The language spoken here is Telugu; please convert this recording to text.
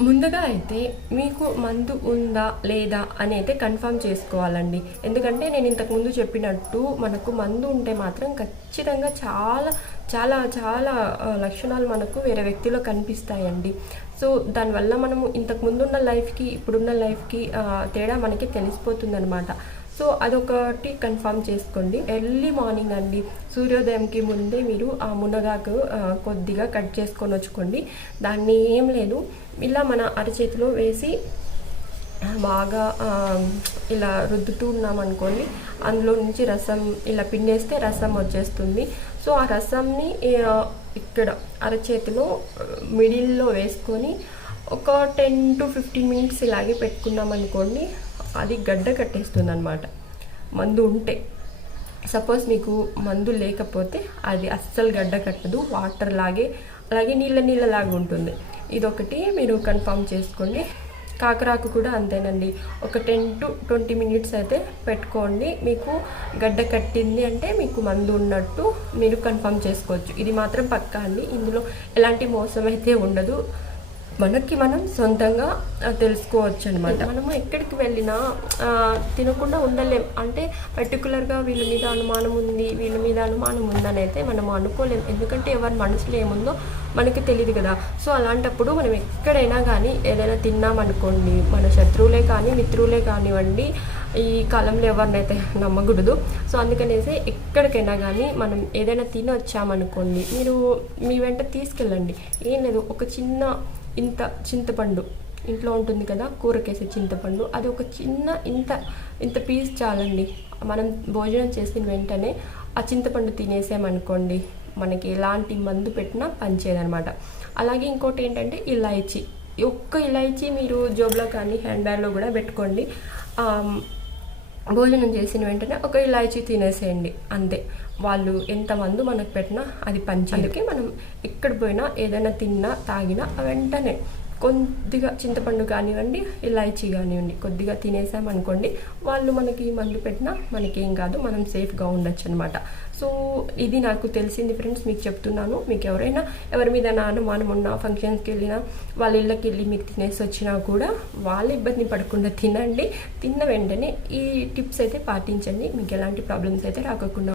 ముందుగా అయితే మీకు మందు ఉందా లేదా అని అయితే కన్ఫర్మ్ చేసుకోవాలండి. ఎందుకంటే నేను ఇంతకు ముందు చెప్పినట్టు మనకు మందు ఉంటే మాత్రం ఖచ్చితంగా చాలా చాలా చాలా లక్షణాలు మనకు వేరే వ్యక్తిలో కనిపిస్తాయండి. సో దానివల్ల మనము ఇంతకు ముందున్న లైఫ్కి ఇప్పుడున్న లైఫ్కి తేడా మనకి తెలిసిపోతుందనమాట సో అదొకటి కన్ఫర్మ్ చేసుకోండి. ఎర్లీ మార్నింగ్ అండి. సూర్యోదయంకి ముందే మీరు ఆ మునగాకు కొద్దిగా కట్ చేసుకొని వచ్చుకోండి. దాన్ని ఏం లేదు. ఇలా మన అరచేతిలో వేసి బాగా ఇలా రుద్దుతూ ఉన్నాం అనుకోండి అందులో నుంచి రసం ఇలా పిండేస్తే రసం వచ్చేస్తుంది. సో ఆ రసంని ఇక్కడ అరచేతిలో మిడిల్లో వేసుకొని ఒక టెన్ టు ఫిఫ్టీన్ మినిట్స్ ఇలాగే పెట్టుకున్నాం అనుకోండి అది గడ్డ కట్టేస్తుంది అనమాట మందు ఉంటే. సపోజ్ మీకు మందు లేకపోతే అది అస్సలు గడ్డ కట్టదు వాటర్ లాగే అలాగే నీళ్ళ నీళ్ళలాగా ఉంటుంది. ఇదొకటి మీరు కన్ఫర్మ్ చేసుకోండి. కాకరాకు కూడా అంతేనండి. ఒక టెన్ టు ట్వంటీ మినిట్స్ అయితే పెట్టుకోండి. మీకు గడ్డ కట్టింది అంటే మీకు మందు ఉన్నట్టు మీరు కన్ఫర్మ్ చేసుకోవచ్చు. ఇది మాత్రం పక్కా అండి. ఇందులో ఎలాంటి మోసం అయితే ఉండదు. మనకి మనం సొంతంగా తెలుసుకోవచ్చు అనమాట మనము ఎక్కడికి వెళ్ళినా తినకుండా ఉండలేం. అంటే పర్టికులర్గా వీళ్ళ మీద అనుమానం ఉంది వీళ్ళ మీద అనుమానం ఉందని అయితే మనం అనుకోలేం. ఎందుకంటే ఎవరి మనసులో ఏముందో మనకి తెలియదు కదా. సో అలాంటప్పుడు మనం ఎక్కడైనా కానీ ఏదైనా తిన్నామనుకోండి మన శత్రువులే కానీ మిత్రులే కానివ్వండి ఈ కాలంలో ఎవరినైతే నమ్మకూడదు. సో అందుకనేసి ఎక్కడికైనా కానీ మనం ఏదైనా తిని వచ్చామనుకోండి మీరు మీ వెంట తీసుకెళ్ళండి. ఏం లేదు ఒక చిన్న ఇంత చింతపండు ఇంట్లో ఉంటుంది కదా కూరకేసే చింతపండు. అది ఒక చిన్న ఇంత ఇంత పీస్ చాలండి. మనం భోజనం చేసిన వెంటనే ఆ చింతపండు తినేసామనుకోండి మనకి ఎలాంటి మందు పెట్టినా పనిచేయదనమాట. అలాగే ఇంకోటి ఏంటంటే ఇలాయచి. ఒక్క ఇలాయచి మీరు జోబులో కానీ హ్యాండ్ బ్యాగ్లో కూడా పెట్టుకోండి. భోజనం చేసిన వెంటనే ఒక ఇలాచీ తినేసేయండి. అంతే. వాళ్ళు ఎంతమంది మనకు పెట్టినా అది పంచేకి మనం ఎక్కడ పోయినా ఏదైనా తిన్నా తాగినా వెంటనే కొద్దిగా చింతపండు కానివ్వండి ఇలాచీ కానివ్వండి కొద్దిగా తినేసామనుకోండి వాళ్ళు మనకి మందు పెట్టినా మనకేం కాదు మనం సేఫ్గా ఉండొచ్చు అనమాట సో ఇది నాకు తెలిసింది ఫ్రెండ్స్ మీకు చెప్తున్నాను. మీకు ఎవరైనా ఎవరి మీద అనుమానం ఉన్నా ఫంక్షన్స్కి వెళ్ళినా వాళ్ళ ఇళ్ళకి వెళ్ళి మీకు తినేసి వచ్చినా కూడా వాళ్ళు ఇబ్బంది పడకుండా తినండి. తిన్న వెంటనే ఈ టిప్స్ అయితే పాటించండి. మీకు ఎలాంటి ప్రాబ్లమ్స్ అయితే రాకుండా